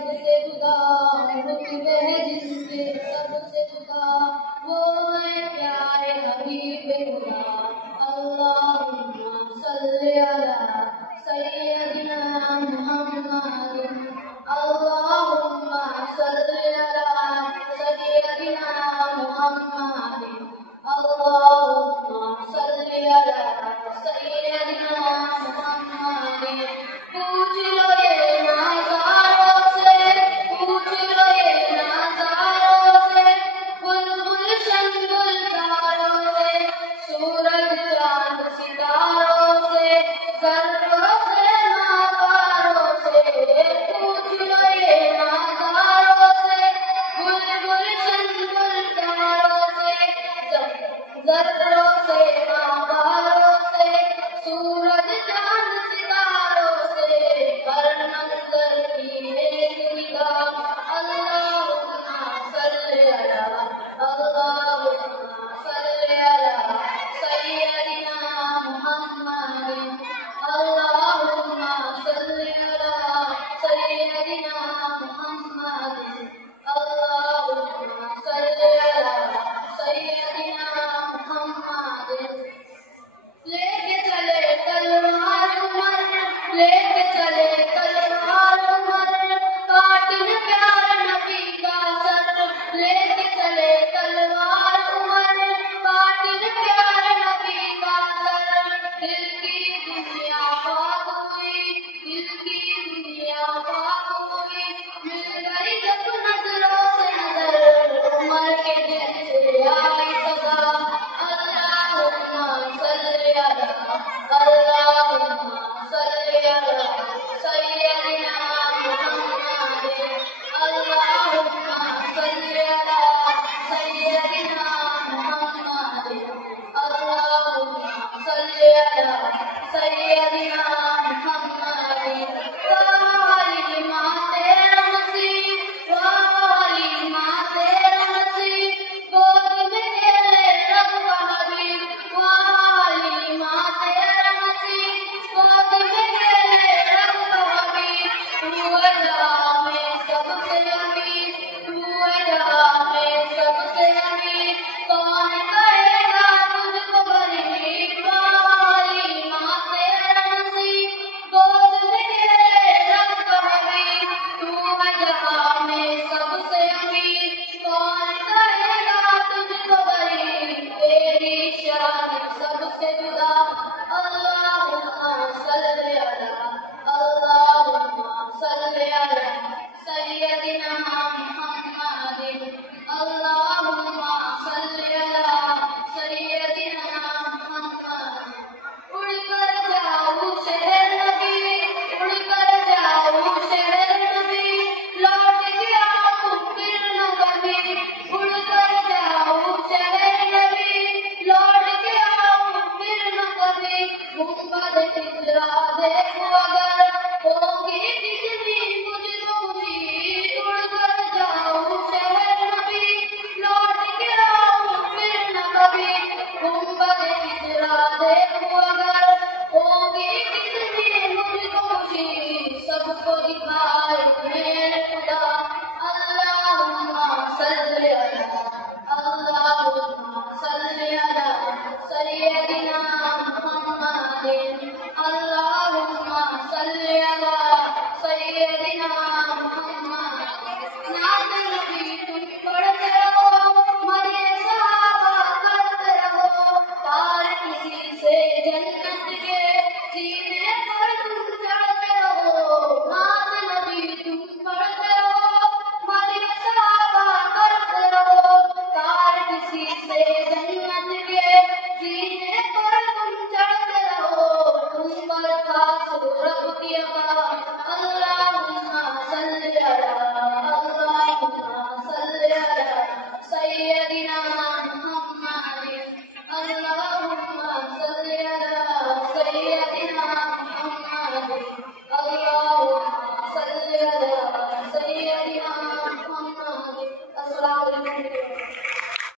سب سے جدا رتبے ہے جن کے سب سے جدا وہ ہے پیارے حبیب خدا اللہم صلی علی سیدنا محمد اللہم صلی علی سیدنا محمد اللہم صلی علی سیدنا محمد پوچھ لو یہ نازاروں سے پوچھ لو یہ نازاروں سے گلشن گلزاروں سے سورج چاند ستاروں سے ذروں سے ناکاروں سے پوچھ لو یہ نازاروں سے گلشن گلزاروں سے ذروں سے ناکاروں سے سورج چاند ستاروں سے ہر منظر کی ایک نگاہ اللہم صلی علی سیدنا محمد اللہم صلی علی سیدنا محمد اللہم صلی علی سیدنا محمد لے کے چلے تلوار عمر لے کے چلے تلوار عمر کاٹن پیارے نبی کا سر لے کے چلے تلوار عمر کاٹن پیارے نبی کا سر دل کی دنیا پاک ہوئی دل کی دنیا پاک ہوئی مل گئی جب نظروں سے نظر عمر کے دل سے آئی صدا اللہم صلی علی اللہم صلی علی سیدنا محمد اللہم صلی علی سیدنا محمد اللہم صلی علی سیدنا محمد والی ماں تیرا مسیح والی ماں تیرا مسیح گود میں کھیلے رب کا حبیب والی ماں تیرا مسیح گود میں کھیلے رب کا حبیب تو ہے جہاں میں سب سے امیر تو ہے جہاں میں سب سے امیر کون کہے گا تجھ کو غریب والی ماں تیرا مسیح گود میں کھیلے رب کا حبیب تو ہے جہاں میں سب سے امیر کون کہے گا تجھ کو غریب تیری شان سب سے جدا اللہم صلی علی اللہم صلی علی سیدنا محمد اللہم صلی علی سیدنا محمد اڑ کر جاؤ شہر نبی اڑ کر جاؤ شہر نبی لوٹ کے آؤ پھر نہ کبھی اڑ کر جاؤ شہر نبی لوٹ کے آؤ پھر نہ کبھی گنبد ہجرا دیکھو اگر ہوگی کتنی مجھ خوشی اڑ کر جاؤ شہر نبی لوٹ کے آؤ پھر نہ کبھی گنبد ہجرا دیکھو اگر ہوگی کتنی مجھ خوشی سب کو دکھائے میرے خدا اللہم صلی علی اللہم صلی علی سیدنا محمد اللہم صلی علی سیدنا محمد نعت نبی تم پڑھتے رہو مرے صحابہ کرتے رہو پار کسی سے جنت